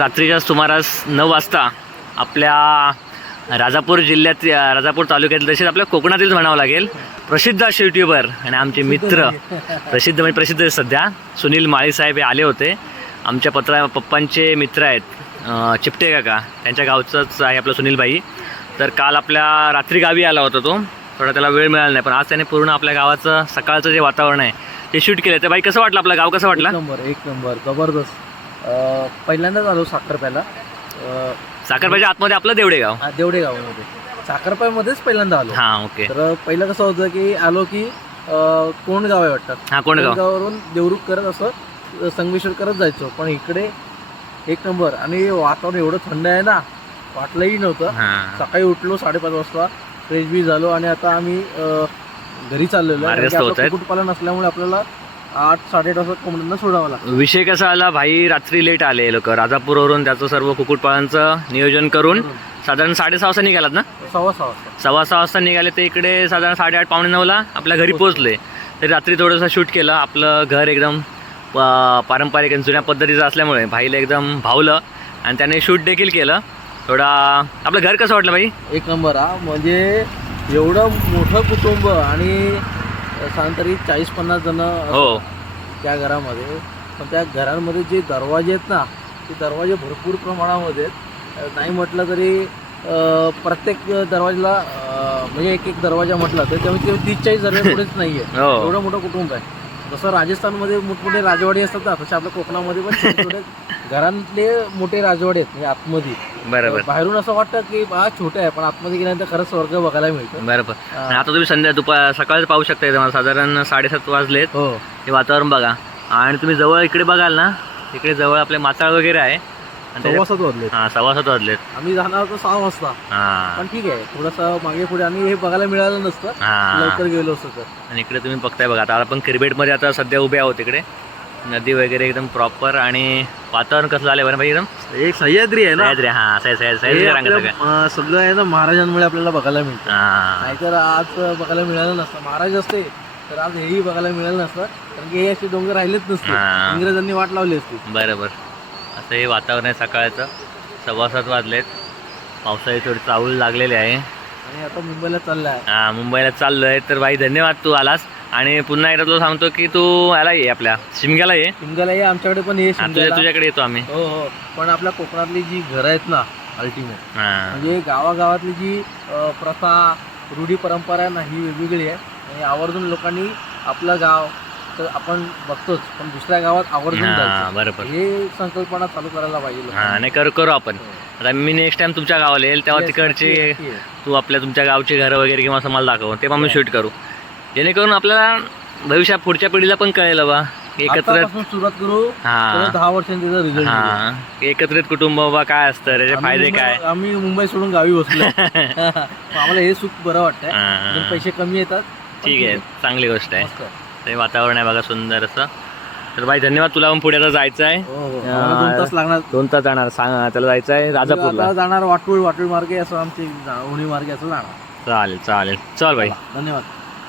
रात्रीच्या सुमारास नऊ वाजता आपल्या राजापूर जिल्ह्यात राजापूर तालुक्यातील तसेच आपल्या कोकणातील म्हणावं लागेल प्रसिद्ध असे युट्यूबर आणि आमचे मित्र प्रसिद्ध म्हणजे प्रसिद्ध सध्या सुनील माळी साहेब हे आले होते. आमच्या पत्रा पप्पांचे मित्र आहेत चिपटे काका त्यांच्या गावचंच आहे आपलं सुनीलबाई. तर काल आपल्या रात्री गावी आला होता तो थोडा त्याला वेळ मिळाला नाही पण आज त्याने पूर्ण आपल्या गावाचं सकाळचं जे वातावरण आहे ते शूट केलं. तर बाई कसं वाटलं आपलं गाव कसं वाटलं? नंबर एक नंबर जबरदस्त. पहिल्यांदाच आलो साखरप्याला. अं, साखरपाच्या आतमध्ये आपलं देवडे गाव हा, देवडे गावामध्ये साखरप्यामध्येच पहिल्यांदा आलो. हां ओके. तर पहिलं कसं होतं की आलो की अं, कोण गाव आहे वाटतं. हां कोण गाव गावावरून देवरुख करत असं संगमेश्वर करत जायचो. पण इकडे एक नंबर. आणि वातावरण एवढं थंड आहे ना वाटलंही नव्हतं. हां. सकाळी उठलो साडेपाच वाजता. फ्रेश बी झालो. आणि आता आम्ही अं, घरी चाललेलो आहे. मार्गस्थ कारण की होत आपलं आहेत. कुक्कुटपालन असल्यामुळे आपल्याला आठ साडेआठ वाजता कोंबड्यांना सोडावं लागतं. विषय कसा आला? भाई रात्री लेट आले लोक. राजापूरवरून त्याचं सर्व कुक्कुटपालनचं नियोजन करून साधारण साडेसहा वाजता निघालात ना? सव्वा सहा वाजता. सव्वा सहा वाजता निघाले ते इकडे साधारण साडेआठ पावणे नऊला आपल्या घरी पोहोचले. तरी रात्री थोडंसं शूट केलं. आपलं घर एकदम प- पारंपरिक आणि जुन्या पद्धतीचं असल्यामुळे भाईला एकदम भावलं आणि त्याने शूट देखील केलं. थोडा आपलं घर कसं वाटलं भाई? एक नंबर हा. म्हणजे एवढं मोठं कुटुंब आणि तरी चाळीस पन्नास जण हो. त्या घरामध्ये. पण त्या घरांमध्ये जे दरवाजे आहेत ना ते दरवाजे भरपूर प्रमाणामध्ये आहेत. नाही म्हटलं तरी प्रत्येक दरवाजाला म्हणजे एक एक दरवाजा म्हटलं तर त्यामध्ये तीस चाळीस दरवाजे पुढेच नाही आहे हो. एवढं मोठं कुटुंब आहे. जसं राजस्थानमध्ये मोठमोठे राजवाडी असतात ना तसे आपल्या कोकणामध्ये पण छोटे छोटे घरांतले मोठे राजवाडे आहेत म्हणजे आतमध्ये. बरोबर. बाहेरून असं वाटतं की हा छोटे आहे पण आतमध्ये गेल्यानंतर खरंच स्वर्ग बघायला मिळतो. बरोबर. आणि आता तुम्ही संध्या दुपार सकाळचं पाहू शकता इथं मला साधारण साडेसात वाजलेत. हो. हे वातावरण बघा. आणि तुम्ही जवळ इकडे बघाल ना इकडे जवळ आपले माताळ वगैरे आहे. आणि सव्वा सात वाजले हा सव्वा सात वाजलेत. आम्ही जाणार होतो सहा वाजता. हा. पण ठीक आहे थोडंसं मागे पुढे आणि हे बघायला मिळालं नसतं. हा. लवकर गेलो असतो तर. आणि इकडे तुम्ही बघताय बघा. आता आपण क्रिकेटमध्ये आता सध्या उभे आहोत इकडे. नदी वगैरे एकदम प्रॉपर आणि वातावरण कसं झालंय बरं एकदम? एक सह्याद्री आहे ना? सह्याद्री हा सह्या सह्या हे सह्याद्री रंग आपल्या, सगळं. अं, सगळं आहे ना महाराजांमुळे आपल्याला बघायला मिळतं. हा. नाहीतर आज बघायला मिळालं नसतं. महाराज असते तर आज हेही बघायला मिळालं नसतं. कारण की हे असे डोंगर राहिलेच नसते. हा. इंग्रजांनी वाट लावली असती. बरोबर. असं हे वातावरण आहे सकाळचं. सव्वा सात वाजलेत. पावसाळी थोडी चावल लागलेली आहे. आणि आता मुंबईला चाललाय. हा मुंबईला चाललोय. तर भाई धन्यवाद तू आलास. आणि पुन्हा एकदा तुला सांगतो की तू याला ये आपल्या शिमग्याला ये. शिमग्याला ये आमच्याकडे पण ये हा, शिमग्याला. तुझ्याकडे येतो आम्ही. हो हो. पण आपल्या कोकणातली जी घरं आहेत ना अल्टिमेट हा. म्हणजे गावागावातली जी अ, प्रथा रूढी परंपरा आहे ना ही वेगवेगळी आहे. आणि आवर्जून लोकांनी आपलं गाव तर आपण बघतोच पण दुसऱ्या गावात आवर्जून हा जायचं. बरोबर. हे संकल्पना चालू करायला पाहिजे हा लोकांनी. नाही करू करू आपण. आता मी नेक्स्ट टाइम तुमच्या गावाला येईल तेव्हा Yes, तिकडची नक्की, नक्की. तू आपल्या तुमच्या गावची घरं वगैरे किंवा असं मला दाखव ते मग मी शूट करू. जेणेकरून आपल्याला भविष्यात पुढच्या पिढीला पण कळेल बा एकत्र आतापासून सुरुवात करू हा. दहा वर्षांनी त्याचा रिझल्ट हा. एकत्रित कुटुंब बा काय असतं त्याचे फायदे काय? आम्ही मुंबई सोडून गावी बसलो आम्हाला हे सुख बरं वाटतंय. हा. पैसे कमी येतात. पण ठीक आहे. चांगली गोष्ट आहे. मस्त. ते वातावरण आहे बघा सुंदर असं. तर भाई धन्यवाद. तुला पण पुढे आता जायचं आहे हो हो. आम्हाला दोन तास लागणार. दोन तास जाणार. सांग त्याला जायचं आहे राजापूरला. आता जाणार वाटूळ वाटूळ मार्गे असं आमचे उणी मार्गे असं जाणार. चालेल चालेल. चल भाई. धन्यवाद.